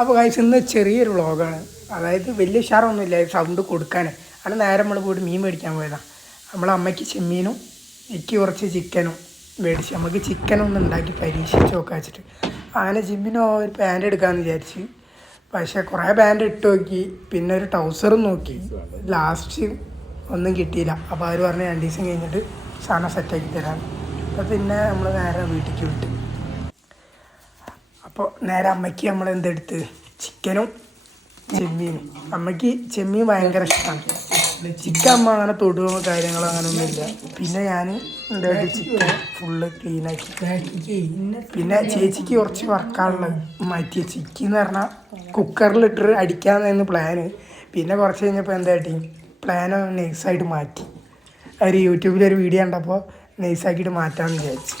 അപ്പോൾ ഗൈസ് ഇന്ന് ചെറിയൊരു വ്ളോഗാണ്. അതായത് വലിയ ഉഷാറൊന്നുമില്ല സൗണ്ട് കൊടുക്കാൻ. അത് നേരെ നമ്മൾ പോയിട്ട് മീൻ മേടിക്കാൻ പോയതാണ്. നമ്മളെ അമ്മയ്ക്ക് ചെമ്മീനും എനിക്ക് കുറച്ച് ചിക്കനും മേടിച്ച് നമുക്ക് ചിക്കനൊന്ന് ഉണ്ടാക്കി പരീക്ഷിച്ച് നോക്കാൻ വെച്ചിട്ട് അങ്ങനെ ജിമ്മിനോ ഒരു പാൻറ് എടുക്കാമെന്ന് വിചാരിച്ച്. പക്ഷേ കുറേ പാൻറ് ഇട്ട് നോക്കി, പിന്നെ ഒരു ട്രൗസറും നോക്കി. ലാസ്റ്റ് ഒന്നും കിട്ടിയില്ല. അപ്പോൾ അവർ പറഞ്ഞ് 2 ദിവസം കഴിഞ്ഞിട്ട് സാധനം സെറ്റാക്കി തരാം. അപ്പോൾ പിന്നെ നമ്മൾ നേരെ വീട്ടിലേക്ക് വിട്ടു. അപ്പോൾ നേരെ അമ്മയ്ക്ക് നമ്മൾ എന്തെടുത്ത് ചിക്കനും ചെമ്മീനും. അമ്മയ്ക്ക് ചെമ്മീൻ ഭയങ്കര ഇഷ്ടമാണ്. ചിക്കൻ അമ്മ അങ്ങനെ തൊടുവോ കാര്യങ്ങളോ അങ്ങനെ ഒന്നുമില്ല. പിന്നെ ഞാൻ എന്തായിട്ട് ചിക്കൻ ഫുള്ള് ക്ലീനാക്കി. പിന്നെ ചേച്ചിക്ക് കുറച്ച് വർക്കാനുള്ളത് മാറ്റി. ചിക്കൻ എന്ന് പറഞ്ഞാൽ കുക്കറിലിട്ട് അടിക്കാമെന്നായിരുന്നു പ്ലാന്. പിന്നെ കുറച്ച് കഴിഞ്ഞപ്പോൾ എന്തായിട്ട് പ്ലാൻ നൈസായിട്ട് മാറ്റി. അവർ യൂട്യൂബിലൊരു വീഡിയോ കണ്ടപ്പോൾ നൈസാക്കിയിട്ട് മാറ്റാമെന്ന് വിചാരിച്ചു.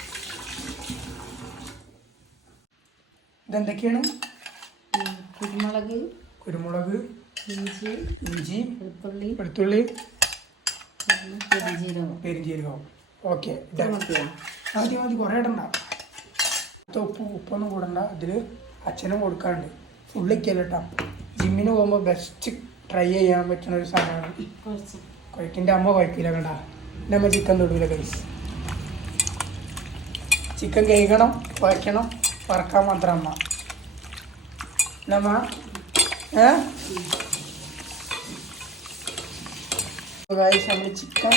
ഇതെന്തൊക്കെയാണ്? കുരുമുളക്, ഇഞ്ചി, വെളുത്തുള്ളി, പെരിഞ്ജീരകം. ഓക്കെ, മതി കുറേ ഇടണ്ട. ഉപ്പൊന്നും കൂടണ്ട. ഇതിൽ അച്ഛനും കൊടുക്കാറുണ്ട്. ഫുള്ളിക്കല്ല കേട്ടോ. ജിമ്മിന് പോകുമ്പോൾ ബെസ്റ്റ് ട്രൈ ചെയ്യാൻ പറ്റുന്ന ഒരു സാധനമാണ്. കുഴക്കിൻ്റെ അമ്മ കുഴക്കില്ല കണ്ട. എൻ്റെ അമ്മ ചിക്കൻ തൊടൂല കഴിച്ച്. ചിക്കൻ കഴിക്കണം, കുഴക്കണം, വറക്കാൻ മാത്രം അമ്മ. എന്നമ്മ നമ്മൾ ചിക്കൻ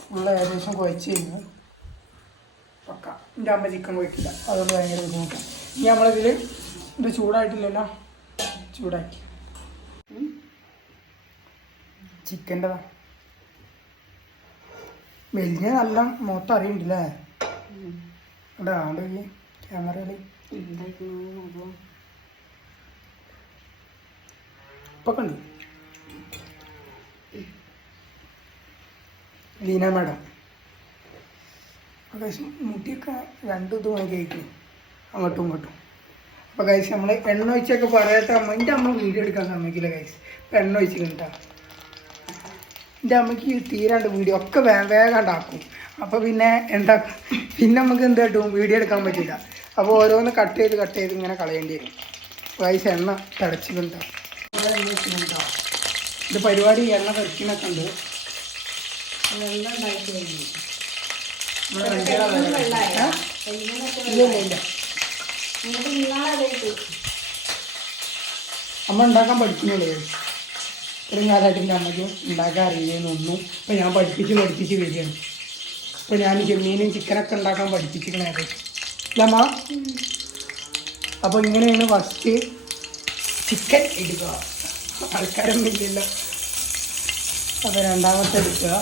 ഫുള്ള് ഏകദേശം കുഴച്ച് കഴിഞ്ഞു. പക്ക. എൻ്റെ അമ്മ ചിക്കൻ കുഴക്കില്ല, അതുകൊണ്ട് ഭയങ്കര ബുദ്ധിമുട്ടാണ്. ഇനി നമ്മളിതിൽ ഇത് ചൂടായിട്ടില്ലല്ലോ, ചൂടാക്കി ചിക്കൻ്റെതാ വലിയ നല്ല മൊത്തം അറിയണ്ടല്ലേ. അല്ല അതുകൊണ്ട് ക്യാമറയിൽ ഇപ്പൊ കണ്ടു. ലീന മാഡം മുട്ടിയൊക്കെ 2 ഇത് വാങ്ങി കഴിക്കും അങ്ങോട്ടും ഇങ്ങോട്ടും. അപ്പോൾ കഴിച്ച് നമ്മൾ എണ്ണ ഒഴിച്ചൊക്കെ പറയാത്ത അമ്മ എൻ്റെ അമ്മ വീഡിയോ എടുക്കാൻ സമ്മതിക്കില്ല. കഴിച്ച് ഇപ്പം എണ്ണ ഒഴിച്ച് കിട്ടാ. എൻ്റെ അമ്മയ്ക്ക് തീരാണ്ട് വീഡിയോ ഒക്കെ വേഗം ഉണ്ടാക്കും. അപ്പോൾ പിന്നെ എന്താക്കും, പിന്നെ നമുക്ക് എന്ത് കിട്ടും, വീഡിയോ എടുക്കാൻ പറ്റില്ല. അപ്പോൾ ഓരോന്ന് കട്ട് ചെയ്ത് ഇങ്ങനെ കളയേണ്ടി വരും. കഴിച്ച് എണ്ണ തിളച്ച് കിട്ടാം. ഇത് പരിപാടി എണ്ണ തെറിക്കുന്നൊക്കെ ഉണ്ട്. ഇല്ല അമ്മ ഉണ്ടാക്കാൻ പഠിക്കുന്നുള്ളൂ. ഇത്രയും കാലമായിട്ട് എൻ്റെ അമ്മയ്ക്ക് ഉണ്ടാക്കാൻ അറിയില്ലെന്നൊന്നും. ഇപ്പം ഞാൻ പഠിപ്പിച്ച് വരികയാണ്. ഇപ്പം ഞാൻ ചെമ്മീനും ചിക്കനൊക്കെ ഉണ്ടാക്കാൻ പഠിപ്പിച്ചിരിക്കണേ അമ്മ. അപ്പോൾ ഇങ്ങനെയാണ് ഫസ്റ്റ് ചിക്കൻ ഇടുക. ആൾക്കാരൊന്നും ഇല്ലല്ലോ. അപ്പോൾ രണ്ടാമത്തെ എടുക്കുക,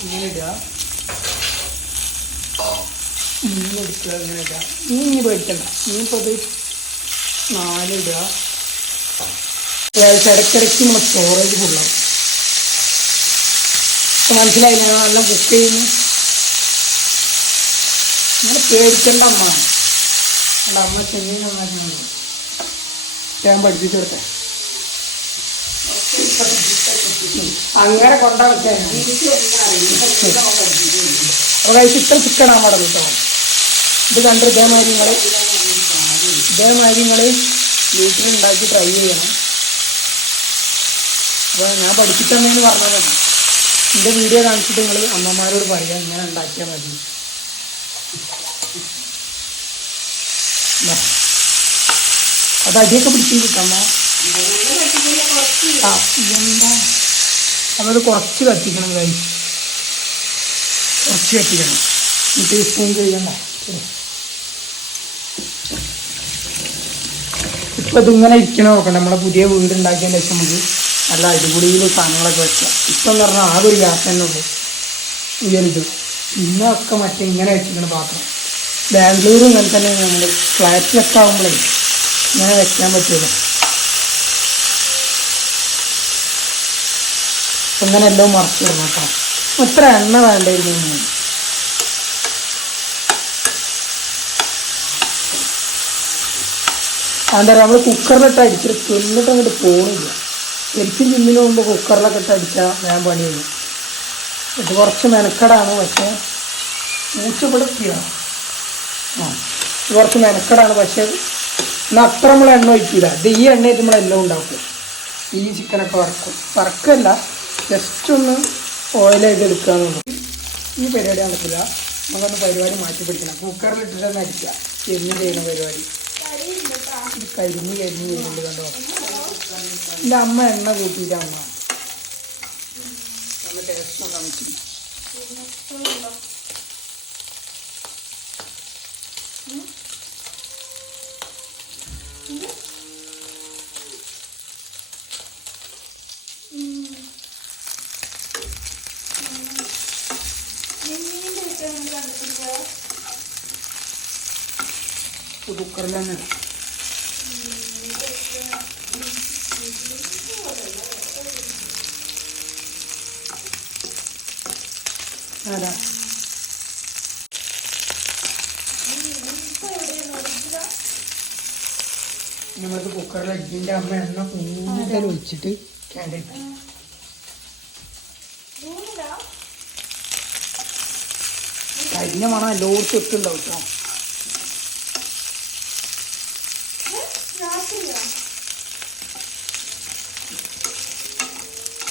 ഇങ്ങനെ ഇടുക. മീൻ എടുക്കുക, ഇങ്ങനെ ഇടുക. മീൻ പേടിക്കണ്ട. മീനിപ്പോൾ അത് 4 ഇടുക. ഇടയ്ക്കിടയ്ക്ക് നമ്മൾ സ്റ്റോറേജ് ഫുള്ളാവും. മനസ്സിലായില്ല, ഞാൻ നല്ല കുക്ക് ചെയ്യുന്നു. അങ്ങനെ പേടിക്കേണ്ട അമ്മ. എൻ്റെ അമ്മ ചെമ്മീൻ നന്നാക്കുന്നത് ഞാൻ പഠിപ്പിച്ചു കൊടുത്തേ. അങ്ങനെ കൊണ്ടാവട്ടെ. അപ്പോൾ ഇത്ര ചിക്കൻ ആവാടെ കേട്ടോ. ഇത് കണ്ട് ഇതേമാതിരി നിങ്ങൾ വീട്ടിലുണ്ടാക്കി ട്രൈ ചെയ്യണം. അപ്പോൾ ഞാൻ പഠിപ്പിച്ചെന്നു പറഞ്ഞാൽ മതി. എൻ്റെ വീഡിയോ കാണിച്ചിട്ട് നിങ്ങൾ അമ്മമാരോട് പറയാം ഇങ്ങനെ ഉണ്ടാക്കിയാൽ മതി. അത് അടിയൊക്കെ പിടിച്ചു കിട്ടമ്മ. എന്താ നമ്മളത് കുറച്ച് കത്തിക്കണം. കുറച്ച് കത്തിക്കണം. എന്നിട്ട് സ്പൂൺ ചെയ്യണ്ട. ഇപ്പം ഇതിങ്ങനെ ഇരിക്കണം നോക്കണം. നമ്മളെ പുതിയ വീടുണ്ടാക്കിയതിൻ്റെ ശേഷം നമുക്ക് നല്ല അടിപൊളിയിൽ സാധനങ്ങളൊക്കെ വെക്കാം. ഇപ്പം എന്ന് പറഞ്ഞാൽ ആകെ ഒരു ഗ്യാസ് തന്നെ ഉള്ളൂ ഇങ്ങനിത്. പിന്നെ ഒക്കെ മറ്റേ ഇങ്ങനെ വെച്ചിരിക്കണം പാത്രം. ബാംഗ്ലൂർ ഇങ്ങനെ തന്നെ നമ്മൾ ഫ്ലാറ്റിലൊക്കെ ആകുമ്പോഴേ ഇങ്ങനെ വെക്കാൻ പറ്റുമല്ലോ. ഇങ്ങനെ എല്ലാം മറച്ചിടണം കേട്ടോ. എത്ര എണ്ണ വേണ്ടായിരുന്നു. എന്താ പറയുക, നമ്മൾ കുക്കറിലിട്ട് അടിച്ചിട്ട് തിന്നിട്ട് അങ്ങോട്ട് പോകണില്ല. ശരിക്കും ജിമ്മിന് പോകുമ്പോൾ കുക്കറിലൊക്കെ ഇട്ട് അടിച്ചാൽ ഞാൻ പണി ചെയ്യും. ഇത് കുറച്ച് മെനക്കെടാണ്, പക്ഷേ മൂച്ചപ്പെടുത്തിയാണ്. ഇത് കുറച്ച് മെനക്കെടാണ്, പക്ഷേ എന്നാൽ അത്ര നമ്മൾ എണ്ണ ഒഴിക്കില്ല. ഇത് ഈ എണ്ണയായിട്ട് നമ്മളെല്ലാം ഉണ്ടാക്കും. ഈ ചിക്കനൊക്കെ വറക്കല്ല, ജസ്റ്റ് ഒന്ന് ഓയിലായിട്ട് എടുക്കുക എന്നുള്ളൂ. ഈ പരിപാടി നടക്കില്ല. നമുക്കൊന്ന് പരിപാടി മാറ്റി പിടിക്കണം. കുക്കറിലിട്ടിട്ട് തന്നെ അടിക്കുക. ചെരിഞ്ഞ് ചെയ്യുന്ന പരിപാടി. ഇത് കരിഞ്ഞ് ചെയ്യുന്നുണ്ട് കണ്ടോ. എൻ്റെ അമ്മ എണ്ണ കൂട്ടിയിട്ട് അമ്മ ടേസ്റ്റ് നോക്കാൻ പറ്റും. കുക്കറിൽ തന്നെ അതാ നമ്മൾക്ക് കുക്കറിൽ അടിക്കിൻ്റെ അമ്മ എണ്ണ കൂടുതൽ ഒഴിച്ചിട്ട് കേണ്ടിട്ട് കരിഞ്ഞ മണം എല്ലാവർക്കും എത്തുണ്ടാവും കേട്ടോ.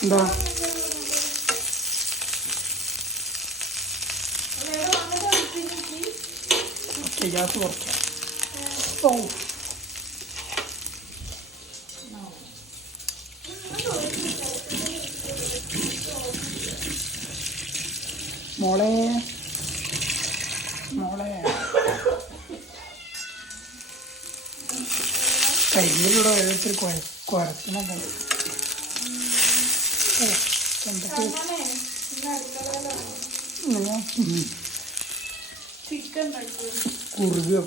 എന്താ ഓക്കെ ഗ്യാസ് കുറയ്ക്കാം. മോളെ കയ്യിലൂടെ ഓരോരുത്തർ കുരച്ചിനൊക്കെ കുറുക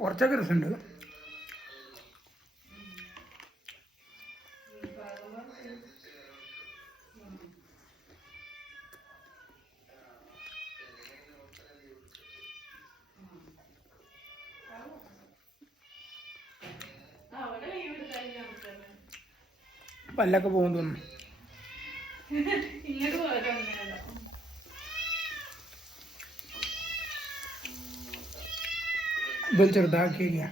കുറച്ചൊക്കെ രസമുണ്ട്. പല്ലൊക്കെ പോകും തോന്നുന്നു. ഇത് ചെറുതാക്കിയില്ല.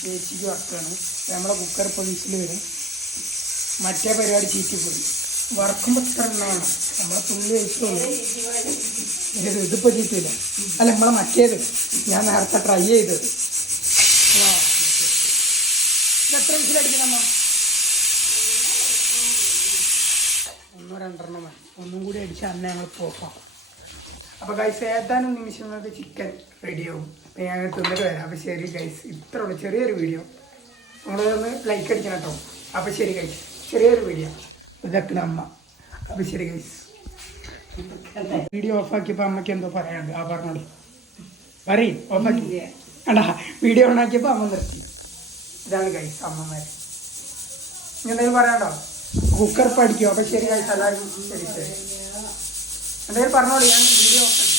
ചേച്ചിക്ക് വറുക്കാണ്. നമ്മളെ കുക്കർ ഇപ്പോൾ വിസിൽ വരും. മറ്റേ പരിപാടി ചീറ്റിപ്പോയി. വറക്കുമ്പോൾ ഇത്ര എണ്ണ വേണം. നമ്മളെ തുള്ളി കഴിച്ചോളൂ. ഇതിപ്പോൾ ചീറ്റില്ല. അല്ല നമ്മളെ മറ്റേത് ഞാൻ നേരത്തെ ട്രൈ ചെയ്തത്. ഇതെത്ര വിസിലടിക്കണമ്മ? 1-2 വേണം. ഒന്നും കൂടി അടിച്ചാൽ അന്ന് ഞങ്ങൾ പോക്കാം. അപ്പോൾ ഗൈസ് ഏതാനും നിമിഷങ്ങൾക്ക് ചിക്കൻ റെഡിയാവും. അപ്പോൾ ഞാൻ തിന്നിട്ട് വരാം. അപ്പോൾ ശരി ഗൈസ്, ഇത്ര ഉള്ളൂ ചെറിയൊരു വീഡിയോ. നിങ്ങളൊന്ന് ലൈക്ക് അടിക്കണം കേട്ടോ. അപ്പോൾ ശരി ഗൈസ്, ചെറിയൊരു വീഡിയോ. ഇതൊക്കെ അമ്മ. അപ്പോൾ ശരി ഗൈസ്. വീഡിയോ ഓഫാക്കിയപ്പോൾ അമ്മയ്ക്ക് എന്തോ പറയാനുണ്ട്. ആ പറഞ്ഞോളൂ. പറയും. ഓഫാക്കി അണ്ടാ. വീഡിയോ ഓണാക്കിയപ്പോൾ അമ്മ നിർത്തി. ഇതാണ് ഗൈസ് അമ്മമാർ. എന്തെങ്കിലും പറയാനുണ്ടോ? കുക്കർ പഠിക്കും. അപ്പം ശരി ഗൈസ്, എല്ലാവരും ശരി എന്തെങ്കിലും പറഞ്ഞോളൂ. ഞാൻ വീഡിയോ ഓഫാക്കി.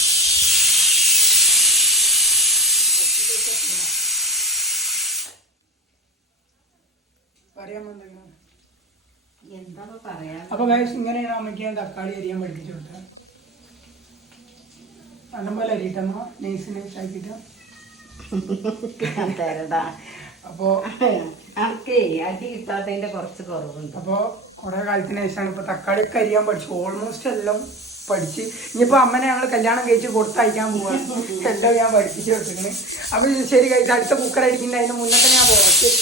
അപ്പൊ ഗൈസ് ഇങ്ങനെയാണ് അമ്മയ്ക്ക് ഞാൻ തക്കാളി അരിയാൻ പഠിപ്പിച്ചു കൊടുത്തത്. അന്നപോലെ അരിയിട്ടമ്മ നൈസ് ആക്കിയിട്ട്. അപ്പോ അടി കിട്ടാത്തതിന്റെ കുറച്ച് കുറവുണ്ട്. അപ്പോൾ കുറെ കാലത്തിന് ശേഷമാണ് ഇപ്പൊ തക്കാളിയൊക്കെ അരിയാൻ പഠിച്ചു. ഓൾമോസ്റ്റ് എല്ലാം പഠിച്ച്. ഇനിയിപ്പോ അമ്മനെ ഞങ്ങൾ കല്യാണം കഴിച്ച് കൊടുത്തയക്കാൻ പോവാണ്. എല്ലാം ഞാൻ പഠിപ്പിച്ചു കൊടുത്തിട്ടുണ്ട്. അപ്പൊ ശരി കഴിച്ച് അടുത്ത കുക്കർ അടിക്കുന്നത് അതിന് മുന്നേ തന്നെ ഞാൻ പോവാം. ശരി.